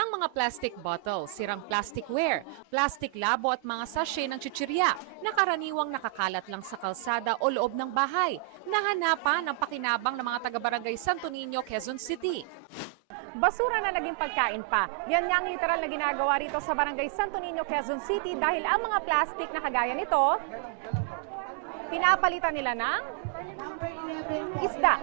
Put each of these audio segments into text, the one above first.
Ang mga plastic bottles, sirang plasticware, plastic labo at mga sachet ng chichirya na karaniwang nakakalat lang sa kalsada o loob ng bahay. Nahanapan ng pakinabang ng mga taga-barangay Santo Niño, Quezon City. Basura na naging pagkain pa. Yan nga ang literal na ginagawa rito sa Barangay Santo Niño, Quezon City dahil ang mga plastic na kagaya nito, pinapalitan nila ng isda.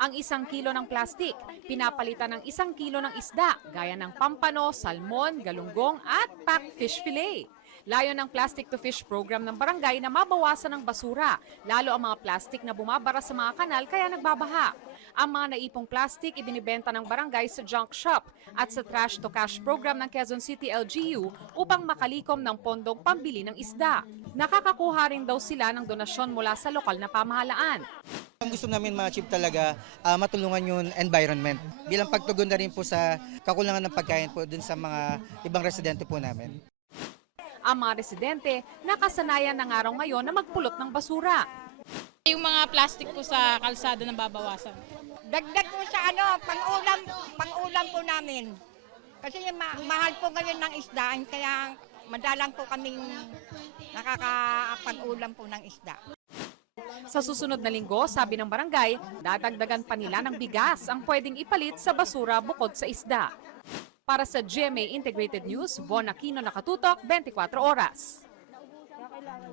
Ang 1 kilo ng plastik, pinapalitan ng 1 kilo ng isda, gaya ng pampano, salmon, galunggong at packed fish fillet. Layon ng Plastic to Fish program ng barangay na mabawasan ang basura, lalo ang mga plastik na bumabara sa mga kanal kaya nagbabaha. Ang mga naipong plastik ibinibenta ng barangay sa junk shop at sa Trash to Cash program ng Quezon City LGU upang makalikom ng pondong pambili ng isda. Nakakakuha rin daw sila ng donasyon mula sa lokal na pamahalaan. Ang gusto namin ma-achieve talaga, matulungan yung environment. Bilang pagtugon na rin po sa kakulangan ng pagkain po dun sa mga ibang residente po namin. Ang mga residente, nakasanayan na nga raw ngayon na magpulot ng basura. Yung mga plastic po sa kalsada na babawasan. Dagdag po sa pang-ulam po namin. Kasi mahal po ngayon ng isda, kaya madalang po kaming nakakapag-ulam po ng isda. Sa susunod na linggo, sabi ng barangay, dadagdagan pa nila ng bigas ang pwedeng ipalit sa basura bukod sa isda. Para sa GMA Integrated News, Von Aquino, nakatutok, 24 oras.